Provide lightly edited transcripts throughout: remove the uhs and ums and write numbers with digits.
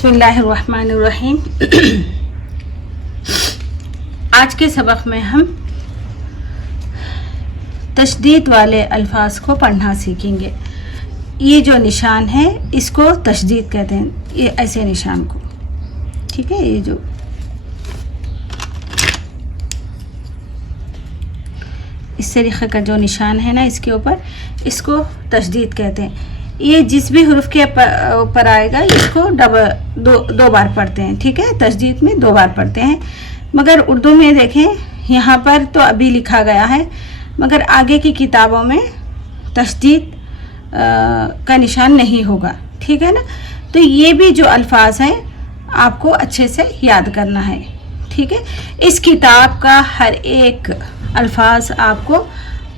बिस्मिल्लाहिर्रहमानिर्रहीम। आज के सबक में हम तशदीद वाले अल्फाज को पढ़ना सीखेंगे। ये जो निशान है इसको तशदीद कहते हैं, ये ऐसे निशान को, ठीक है। ये जो इस तरीके का जो निशान है ना इसके ऊपर, इसको तशदीद कहते हैं। ये जिस भी हुर्फ के ऊपर आएगा इसको दो बार पढ़ते हैं, ठीक है। तशदीद में 2 बार पढ़ते हैं, मगर उर्दू में देखें यहाँ पर तो अभी लिखा गया है, मगर आगे की किताबों में तशदीद का निशान नहीं होगा, ठीक है ना। तो ये भी जो अल्फाज हैं आपको अच्छे से याद करना है, ठीक है। इस किताब का हर एक अल्फाज आपको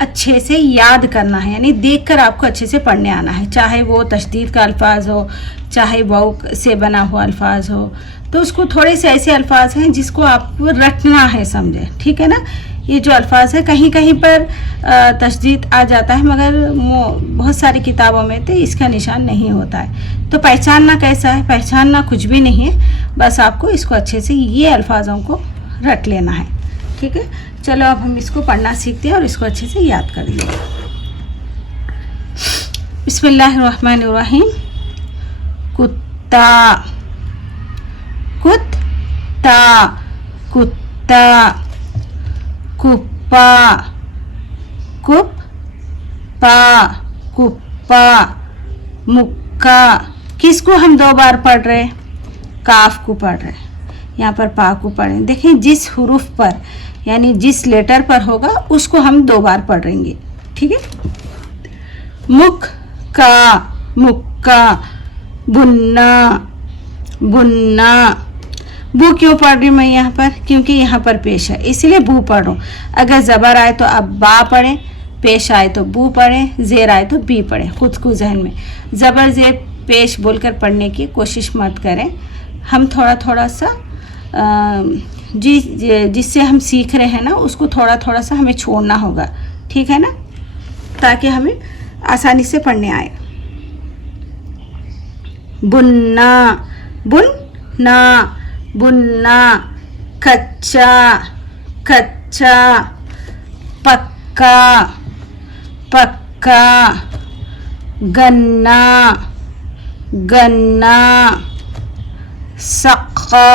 अच्छे से याद करना है, यानी देखकर आपको अच्छे से पढ़ने आना है, चाहे वो तशदीद का अल्फाज हो, चाहे वाउ से बना हुआ अल्फाज हो। तो उसको थोड़े से ऐसे अल्फाज हैं जिसको आपको रटना है, समझे, ठीक है ना। ये जो अल्फाज है कहीं कहीं पर तशदीद आ जाता है, मगर बहुत सारी किताबों में तो इसका निशान नहीं होता है। तो पहचानना कैसा है? पहचानना कुछ भी नहीं है, बस आपको इसको अच्छे से ये अल्फाजों को रट लेना है, ठीक है। चलो अब हम इसको पढ़ना सीखते हैं और इसको अच्छे से याद कर लेंगे। बिस्मिल्लाहिर्रहमानिर्रहीम। कुत्ता, कुत्ता, कुत्ता। कुप्पा, कुप्पा, कुप्पा। मुक्का, किसको हम 2 बार पढ़ रहे? काफ को पढ़ रहे, यहाँ पर पा को पढ़े। देखें जिस हुरूफ पर यानी जिस लेटर पर होगा उसको हम 2 बार पढ़ेंगे, ठीक है। मुक्का, मुक्का। बुन्ना, बुन्ना। बू क्यों पढ़ रही हूँ मैं यहाँ पर? क्योंकि यहाँ पर पेश है, इसलिए बू पढ़ रहा हूँ। अगर ज़बर आए तो आप बा पढ़ें, पेश आए तो बू पढ़ें, ज़ेर आए तो बी पढ़ें। खुद को जहन में ज़बर ज़ेर पेश बोलकर पढ़ने की कोशिश मत करें। हम थोड़ा थोड़ा सा जिससे हम सीख रहे हैं ना उसको थोड़ा थोड़ा सा हमें छोड़ना होगा, ठीक है ना, ताकि हमें आसानी से पढ़ने आए। बुन्ना, बुन्ना, बुन्ना। कच्चा, कच्चा। पक्का, पक्का। गन्ना, गन्ना। सक्का,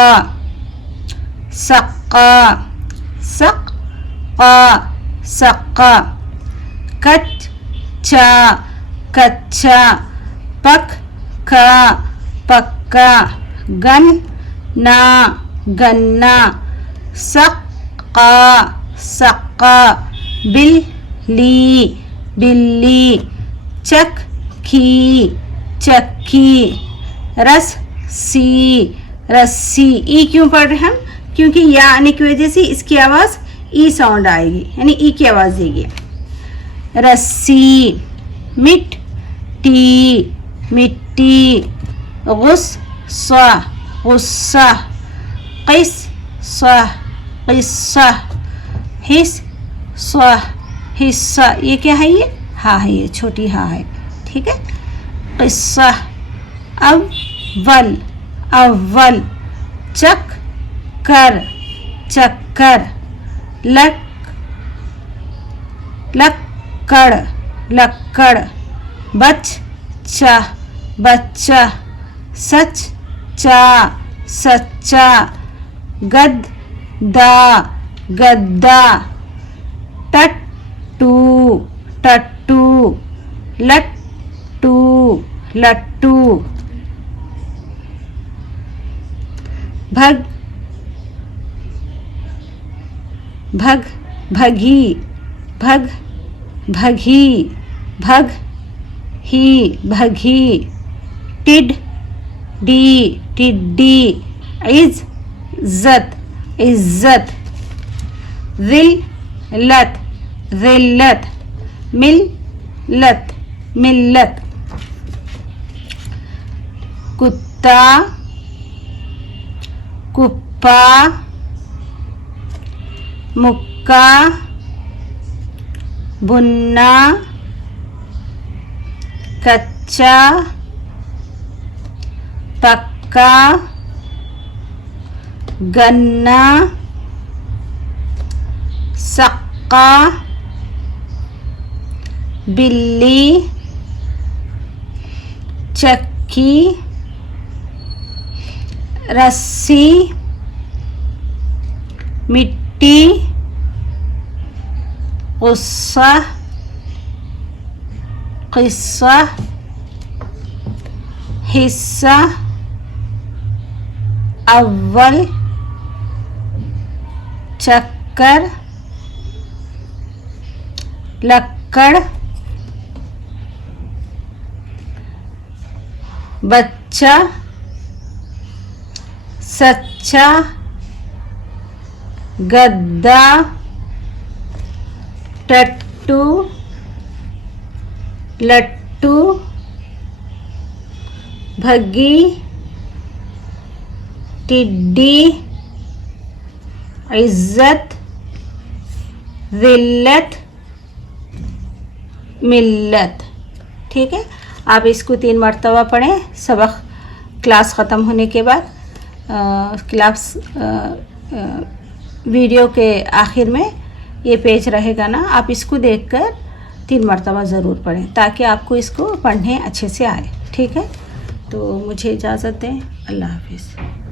सक्का, सक्का, सक्का। कच्चा, कच्चा। पक्का, पक्का। गन्ना, गन्ना। सक्का, सक्का। बिल्ली, बिल्ली। चक्की, चक्की। रस्सी, रस्सी। ई क्यों पढ़ रहे हम? क्योंकि या आने की वजह से इसकी आवाज़ ई साउंड आएगी, यानी ई की आवाज़ देगी। रस्सी। मिट्टी, मिट्टी। गुस्सा, गुस्सा। क़िस्सा, क़िस्सा। हिस्सा, हिस्सा। ये क्या है? ये हा है, ये छोटी हा है, ठीक है। क़िस्सा। अव्वल, अव्वल। चक्कर, चक्कर। लक्कड़, लक्कड़। बच्चा, बच्चा। सच्चा, सच्चा। गद्दा, गद्दा। टट्टू, टट्टू। लट्टू, लट्टू। भग, भग, भगी। भग, भगी। भग ही, भगी। टिड्डी, टिड्डी। इज्जत, इज्जत। ज़िल्लत, ज़िल्लत। मिल्लत, मिल्लत। कुत्ता, कुप्पा। मुक्का, बुन्ना, कच्चा, पक्का। मक्का, गन्ना, सक्का, बिल्ली, चक्की, रस्सी, मिट्टी, गुस्सा, किस्सा, हिस्सा, अव्वल, चक्कर, लक्कड़, बच्चा, सच्चा, गद्दा, टट्टू, लट्टू, भग्गी, टिड्डी, इज्जत, ज़िल्लत, मिल्लत। ठीक है, आप इसको 3 मरतबा पढ़ें सबक क्लास ख़त्म होने के बाद। क्लास वीडियो के आखिर में ये पेज रहेगा ना, आप इसको देखकर 3 मरतबा ज़रूर पढ़ें ताकि आपको इसको पढ़ने अच्छे से आए। ठीक है, तो मुझे इजाज़त दें। अल्लाह हाफिज़।